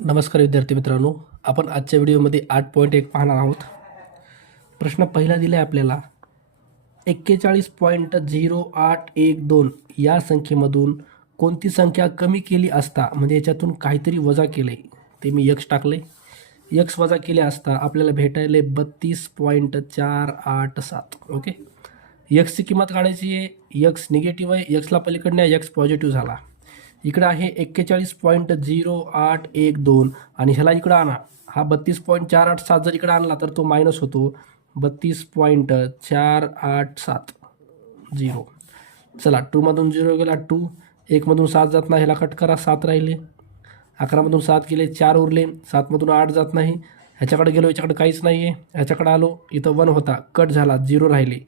नमस्कार विद्यार्थी मित्रांनो, आपण आजच्या व्हिडिओमध्ये 8.1 पाहणार आहोत. प्रश्न पहिला दिला आहे आपल्याला. 41.0812 या संख्येमधून कोणती संख्या कमी केली असता, म्हणजे याच्यातून काहीतरी वजा केले, ते मी यक्स टाकले. यक्स वजा केले असता आपल्याला भेटायले 32.487. ओके, यक्सची किंमत काढायची आहे. यक्स निगेटिव्ह आहे, यक्सला पलीकडनं यक्स पॉझिटिव्ह झाला. इकडं आहे 41.0812 आणि ह्याला इकडं आणा. हा 32.487 जर इकडं आणला तर तो मायनस होतो 32.4870. चला, 2मधून 0 गेला 2, 1मधून 7 जात नाही, ह्याला कट करा, 7 राहिले. 11मधून 7 गेले, 4 उरले. 7मधून 8 जात नाही, ह्याच्याकडे गेलो, याच्याकडे काहीच नाही आहे. ह्याच्याकडे आलो, इथं 1 होता, कट झाला, 0 राहिले.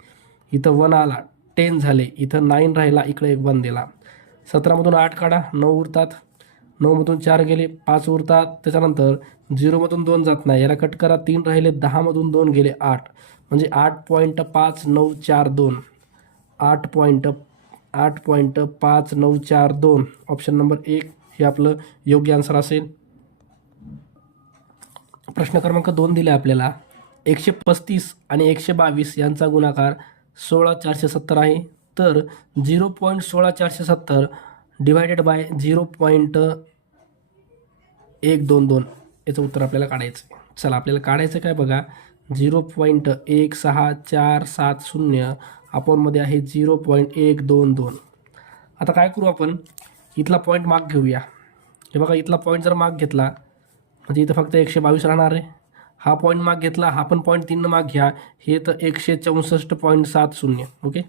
इथं 1 आला, 10 झाले. इथं 9 राहिला, इकडे एक 1 दिला. 17मधून 8 काढा, 9 उरतात. 9मधून 4 गेले, 5 उरतात. त्याच्यानंतर 0मधून 2 जात नाही, याला कट करा, 3 राहिले. 10मधून 2 गेले, 8. म्हणजे 8.5942. 8.5942. ऑप्शन नंबर 1 हे आपलं योग्य आन्सर असेल. प्रश्न क्रमांक 2 दिले आपल्याला. 135 आणि 122 यांचा गुणाकार 16,470 आहे. तर 0.16470 डिवायडेड बाय 0.122 याचं उत्तर आपल्याला काढायचं आहे. चला, आपल्याला काढायचं काय बघा. 0.16470 आपणमध्ये आहे 0.122. आता काय करू आपण, इथला पॉईंट माग घेऊया. हे बघा, इथला पॉईंट जर माग घेतला म्हणजे इथं फक्त 122 राहणार आहे. हा पॉईंट माग घेतला, हा पण पॉईंट 3 माग घ्या, हे तर 164.70. ओके,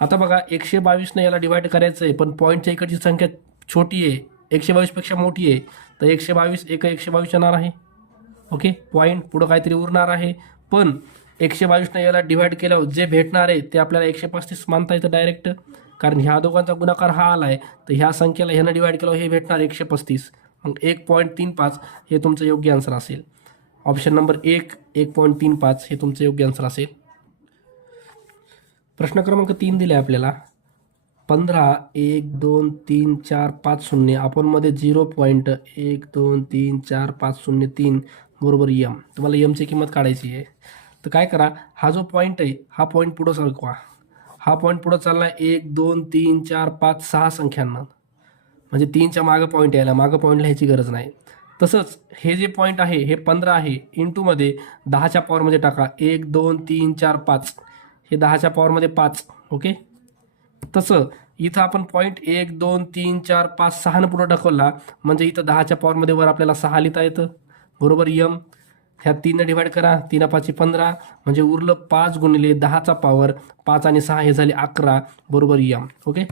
आता बघा 122ने याला डिवाइड करायचं आहे, पण पॉईंटच्या इकडची संख्या छोटी आहे, 122पेक्षा मोठी आहे. तर 122 122 येणार आहे. ओके, पॉईंट पुढं काहीतरी उरणार आहे, पण 122ने याला डिवाइड केल्यावर जे भेटणार आहे ते आपल्याला 135 मानता येतं डायरेक्ट. कारण ह्या दोघांचा गुणाकार हा आला आहे, तर ह्या संख्येला ह्यानं डिवाइड केल्यावर हे भेटणार 135. मग 1.35 हे तुमचं योग्य आन्सर असेल. ऑप्शन नंबर 1 1.35 हे तुमचं योग्य आन्सर असेल. प्रश्न क्रमांक 3 दिले आपल्याला. 15 1 2 3 4 5 0 आपणमध्ये 0.123450 बरोबर यम. तुम्हाला यमची किंमत काढायची आहे. तर काय करा, हा जो पॉईंट आहे हा पॉईंट पुढं सरकवा. हा पॉईंट पुढं चालला 1 2 3 4 5 6 संख्यांना, म्हणजे 3च्या मागं पॉईंट यायला, मागं पॉईंटला ह्याची गरज नाही. तसंच हे जे पॉईंट आहे हे 15 आहे, इंटूमध्ये 10च्या पॉवरमध्ये टाका. 1 2 3 4 5 हे 10च्या पॉवरमध्ये 5. ओके, तसं इथं आपण पॉईंट 1 2 3 4 5 6 पुढं ढकलला म्हणजे इथं 10च्या पॉवरमध्ये वर आपल्याला 6 लिहिता येतं बरोबर यम. ह्या 3 डिवाइड करा, 3 5 15 म्हणजे उरलं 5 गुणिले 10चा पॉवर. 5 आणि 6 हे झाले 11 बरोबर यम. ओके,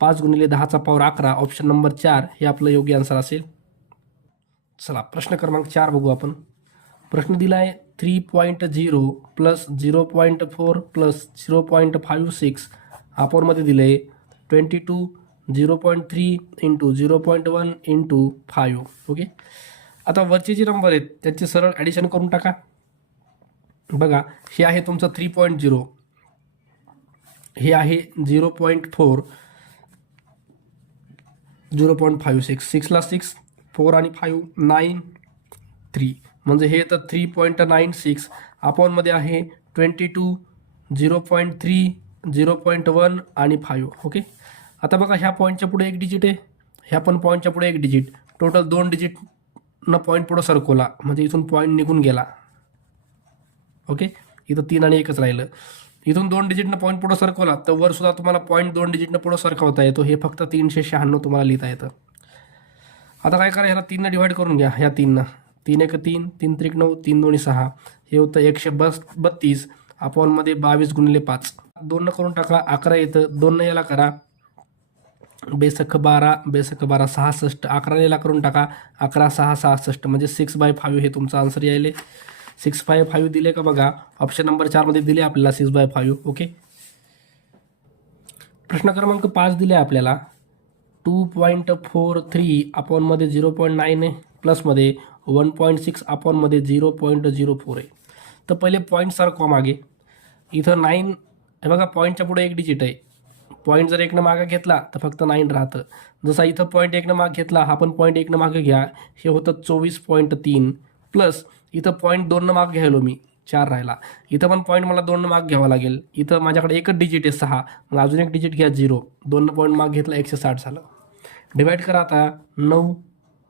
5 गुणिले 10चा पॉवर 11. ऑप्शन नंबर 4 हे आपलं योग्य आन्सर असेल. चला, प्रश्न क्रमांक 4 बघू आपण. प्रश्न दिला आहे 3.0 प्लस 0.4 प्लस 0.56 आपणमध्ये दिलं आहे 22 0.3 इंटू 0.1 इंटू 5. ओके, आता वरचे जे नंबर आहेत त्यांचे सरळ ॲडिशन करून टाका. बघा, हे आहे तुमचं 3.0, हे आहे 0.4, 0.56, 6ला 6 4 आणि 5 9 3 म्हणजे हे तर 3.96. आपणमध्ये आहे 22 0.3 0.1 आणि 5. ओके, आता बघा ह्या पॉईंटच्या पुढे एक डिजिट आहे, ह्या पण पॉईंटच्या पुढे एक डिजिट, टोटल 2 डिजिटनं पॉईंट पुढं सरकवला म्हणजे इथून पॉईंट निघून गेला. ओके, इथं 3 आणि 1च राहिलं. इथून 2 डिजिटनं पॉईंट पुढं सरकवला तर वर सुद्धा तुम्हाला पॉईंट 2 डिजिटनं पुढं सरकवता येतो. हे फक्त 396 तुम्हाला लिहिता येतं. आता काय करा, ह्याला 3 डिवाइड करून घ्या. ह्या 3 3 1 3 3 3 9 3 2 6 हे होतं 132. आपणमध्ये 22 गुणिले 5 2 करून टाका, 11 येतं. 2 याला करा, बेसक 12 बेसक 12 66. 11 याला करून टाका, 11 6 66 म्हणजे 6/5 हे तुमचं आन्सर यायले. 6/5 दिले का बघा, ऑप्शन नंबर 4 मध्ये दिले आपल्याला 6/5. ओके, प्रश्न क्रमांक 5 दिले आपल्याला. 2.43 आपणमध्ये 0.9 आहे, प्लसमध्ये 1.6 आपणमध्ये 0.04 आहे. तर पहिले पॉईंट सरकवा मागे. इथं 9 हे बघा, पॉईंटच्या पुढे एक डिजिट आहे, पॉईंट जर 1नं मागे घेतला तर फक्त 9 राहतं. जसा इथं पॉईंट 1नं मागे घेतला, हा पण पॉईंट 1नं मागे घ्या, हे होतं 24.3 प्लस इथं पॉईंट 2नं मागे घ्यायलो मी, 4 राहिला. इथं पण पॉईंट मला 2नं मागे घ्यावा लागेल. इथं माझ्याकडे एकच डिजिट आहे 6, मग अजून एक डिजिट घ्या 0, 2नं पॉईंट मागे घेतला 160 झालं. डिवाईड करा आता, 9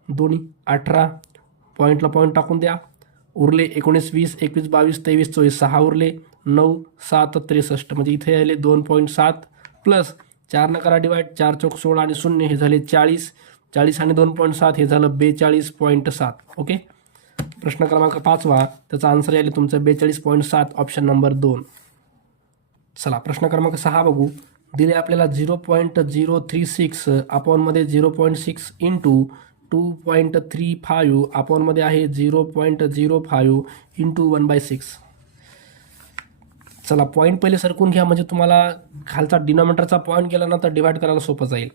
2 18, पॉईंटला पॉईंट टाकून द्या, उरले 19 20 21 22 23 24, 6 उरले, 9 7 63, म्हणजे इथे आले 2.7 प्लस 4 करा डिवाईड, 4 चौक 16 आणि 0 हे झाले 40, 40 आणि 2.7 हे झालं 42.7. ओके. प्रश्न क्रमांक 5वा, त्याचा आन्सर यायला तुमचं 42.7, ऑप्शन नंबर 2. चला प्रश्न क्रमांक 6 बघू. दिले आपल्याला 0.036 अपॉनमध्ये 0.6 इंटू 2.35 अपॉनमध्ये आहे 0.05 इंटू 1/6. चला पॉईंट पहिले सरकून घ्या, म्हणजे तुम्हाला खालचा डिनॉमिनेटरचा पॉईंट गेला ना तर डिवाईड करायला सोपं जाईल.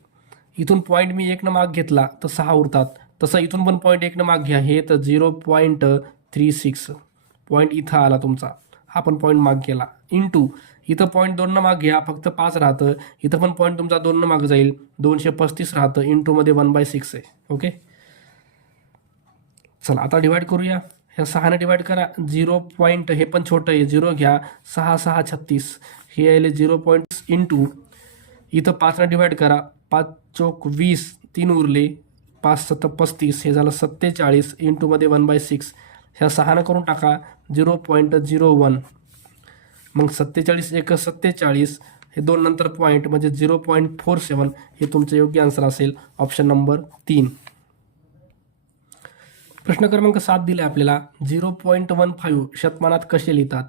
इथून पॉईंट मी 1नं माग घेतला तर 6 उरतात, तसं इथून पण पॉईंट 1नं माग घ्या, हे तर 0.36 पॉईंट इथं आला तुमचा, हा पण पॉईंट माग गेला, इंटू इथं पॉईंट 2नं माग घ्या, फक्त 5 राहतं, इथं पण पॉईंट तुमचा 2नं माग जाईल, 235 राहतं, इंटूमध्ये 1/6 आहे. ओके. चला आता डिवाईड करूया. ह्या 6ने डिवाईड करा, 0 पॉईंट हे पण छोटं आहे, 0 घ्या, 6 6 36, हे यायले 0. इंटू इथं 5ने डिवाईड करा, 5 चौक 20, 3 उरले, 5 7 35, हे झालं 47, इंटूमध्ये 1/6, ह्या 6ने करून टाका 0.01, मग 47 1 47, हे 2 नंतर पॉईंट म्हणजे 0.47, हे तुमचं योग्य आन्सर असेल, ऑप्शन नंबर 3. प्रश्न क्रमांक 7 दिला आपल्याला, 0.15 शतमानात कसे लिहितात.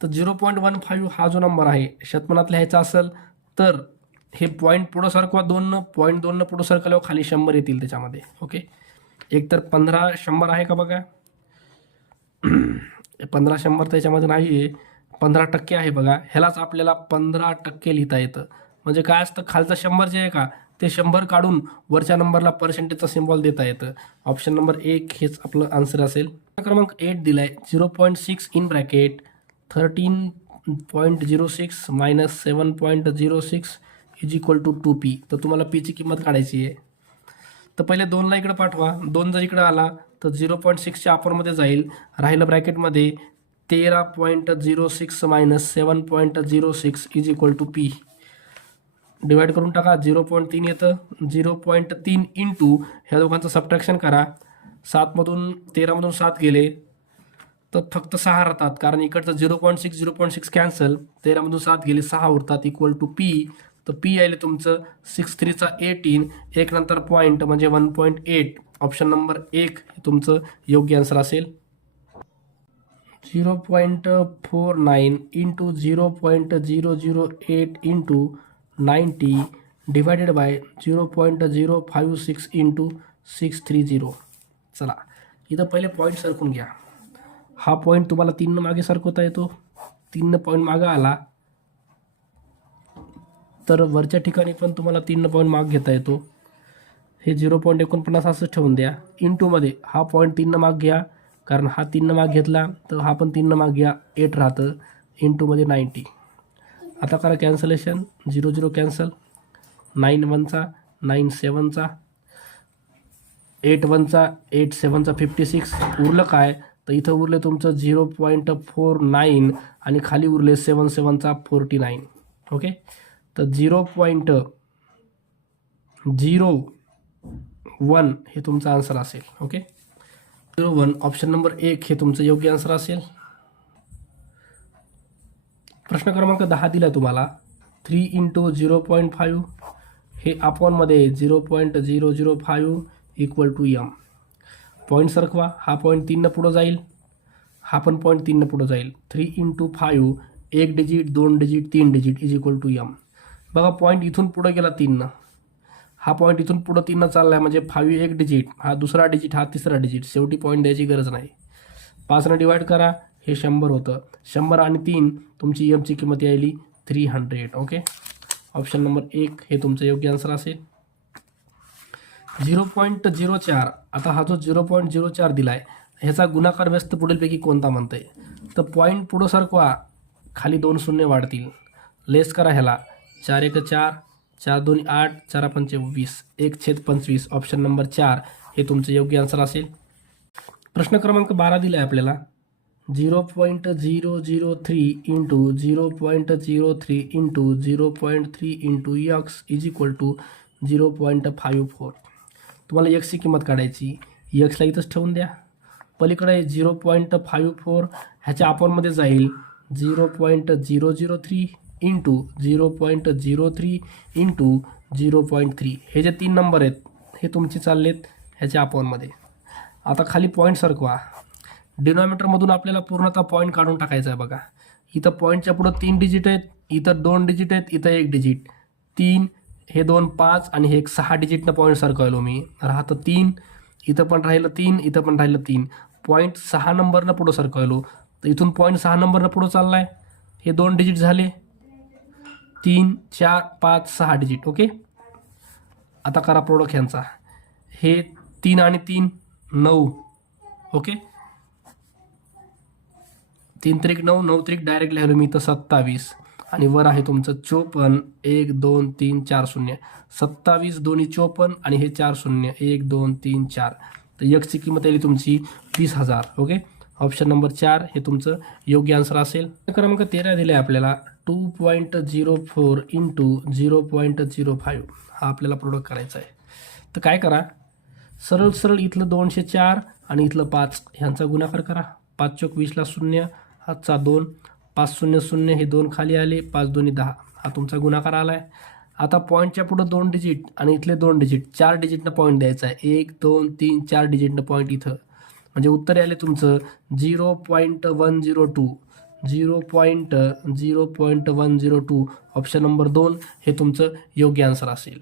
तर 0.15 हा जो नंबर आहे शतमानात लिहायचा असेल तर हे पॉईंट पुढं सरकवा 2नं, पॉईंट 2नं पुढं सरकल्यावर खाली 100 येतील त्याच्यामध्ये. ओके. एकतर 15 100 आहे का बघा, 15 100 त्याच्यामध्ये नाही आहे, 15% आहे बघा, ह्यालाच आपल्याला 15% लिहिता येतं. म्हणजे काय असतं, खालचं 100 जे आहे का ते 100 काढून वरच्या नंबरला पर्सेंटेजचा सिम्बॉल देता येतं. ऑप्शन नंबर 1 हेच आपलं आन्सर असेल. क्रमांक 8 दिलाय, 0.6 in bracket 13.06 minus 7.06 is equal to 2p. तर तुम्हाला पीची किंमत काढायची आहे. तर पहिले 2ला इकडे पाठवा, 2 जर इकडे आला तर 0.6च्या अपरमध्ये जाईल, राहिलं ब्रॅकेटमध्ये 13.06 minus 7.06 is equal to p. Divide करून टाका, 0.3 येतं, 0.3 इंटू ह्या दोघांचं सबट्रॅक्शन करा, 7मधून 13मधून 7 गेले तर फक्त 6 राहतात, कारण इकडचं 0.6 कॅन्सल, 13मधून 7 गेले, 6 उरतात, इक्वल टू p. तर p यायले तुमचं 6 3 18, एक नंतर पॉईंट म्हणजे 1.8, ऑप्शन नंबर 1 हे तुमचं योग्य आन्सर असेल. 0.49 into 0.008 into 90 divided by 0.056 into 630. चला इथं पहिले पॉईंट सरकून घ्या. हा पॉईंट तुम्हाला 3 मागे सरकवता येतो, 3 पॉईंट मागे आला तर वरच्या ठिकाणी पण तुम्हाला 3 पॉईंट माग घेता येतो. हे 0.49 असं ठेवून द्या, इंटूमध्ये हा पॉईंट 3 माग घ्या, कारण हा 3 माग घेतला तर हा पण 3 माग घ्या, 8 राहतं, इंटूमध्ये 90. आता करा कॅन्सलेशन, 0 0 कॅन्सल, 9 1चा 9 7चा, 8 1चा 8 7चा 56, उरलं काय तर इथं उरले तुमचं 0.49 आणि खाली उरले 7 7चा 49. ओके. तर 0.01 हे तुमचं आन्सर असेल. ओके. 01 ऑप्शन नंबर 1 हे तुमचं योग्य आन्सर असेल. प्रश्न क्रमांक 10 दिला तुम्हाला, 3 इंटू 0.5 हे अपॉनमध्ये 0.005 इक्वल टू m. पॉईंट सरकवा, हा पॉईंट 3 पुढं जाईल, हा पण पॉईंट 3 पुढं जाईल, 3 into 5, 1 digit 2 digit 3 digit is equal to m. बघा पॉईंट इथून पुढं गेला 3, हा पॉईंट इथून पुढं 3 चालला आहे, म्हणजे 5 1 डिजिट, हा दुसरा डिजिट, हा तिसरा डिजिट, शेवटी पॉईंट द्यायची गरज नाही. 5ने डिवाईड करा, हे 100 होतं, 100 आणि 3 तुमची एमची किंमत यायली 300. ओके. ऑप्शन नंबर 1 हे तुमचं योग्य आन्सर असेल. 0.04, आता हा जो 0.04 दिला आहे ह्याचा गुणाकार व्यस्त पुढीलपैकी कोणता म्हणतंय. तर पॉईंट पुढं सरकवा, खाली 2 शून्य वाढतील, लेस करा ह्याला, 4 1 4, 4 2 8, 4 5 20, 1/25. ऑप्शन नंबर 4 हे तुमचं योग्य आन्सर असेल. प्रश्न क्रमांक 12 दिला आहे आपल्याला. 0.003 into 0.03 into 0.3 into x is equal to 0.54. तुम्हाला एक्सची किंमत काढायची. एक्सला इथंच ठेवून द्या. पलीकडे 0.54 ह्याच्या अपॉनमध्ये जाईल 0.003 इंटू 0.03 इंटू 0.3. हे जे 3 नंबर आहेत हे तुमचे चाललेत ह्याच्या अपॉनमध्ये. आता खाली पॉईंट सरकवा. डिनॉमिनेटरमधून आपल्याला पूर्णतः पॉईंट काढून टाकायचा आहे बघा. इथं पॉईंटच्या पुढं 3 डिजिट आहेत, इथं 2 डिजिट आहेत, इथं 1 डिजिट. 3 हे 2 5 आणि हे एक 6 डिजिटनं पॉईंट सरकवलो मी. राहतं 3, इथं पण राहिलं 3, इथं पण राहिलं 3. पॉईंट 6 नंबरनं पुढं सरकवलो. तर इथून पॉईंट 6 नंबरनं पुढं चालला आहे. हे 2 डिजिट झाले. 3 4 5 6 डिजिट. ओके. आता करा प्रोडक्ट ह्यांचा. हे 3 आणि 3 9. ओके. 3 त्रिक 9, 9 त्रिक डायरेक्ट लिहिलो मी इथं 27 आणि वर आहे तुमचं 54. 1 2 3 4 0. 27 दोन्ही 54 आणि हे 4 0. 1 2 3 4. तर एक्सची किंमत आली तुमची 20,000. ओके. ऑप्शन नंबर 4 हे तुमचं योग्य आन्सर असेल. क्रमांक 13 दिला आहे आपल्याला. 2.04 इंटू 0.05 हा आपल्याला प्रोडक्ट करायचा आहे. तर काय करा, सरळ सरळ इथलं 204 आणि इथलं 5 ह्यांचा गुणाकार करा. 5 चौक 20ला 0, हातचा 2, 5 0 0 हे 2 खाली आले, 5 2 10 हा तुमचा गुणाकार आला आहे. आता पॉईंटच्या पुढं 2 डिजिट आणि इथले 2 डिजिट 4 डिजिटनं पॉईंट द्यायचा आहे. 1 2 3 4 डिजिटनं पॉईंट इथं. म्हणजे उत्तर आले तुमचं 0.102. 0.102. ऑप्शन नंबर 2 हे तुमचं योग्य आन्सर असेल.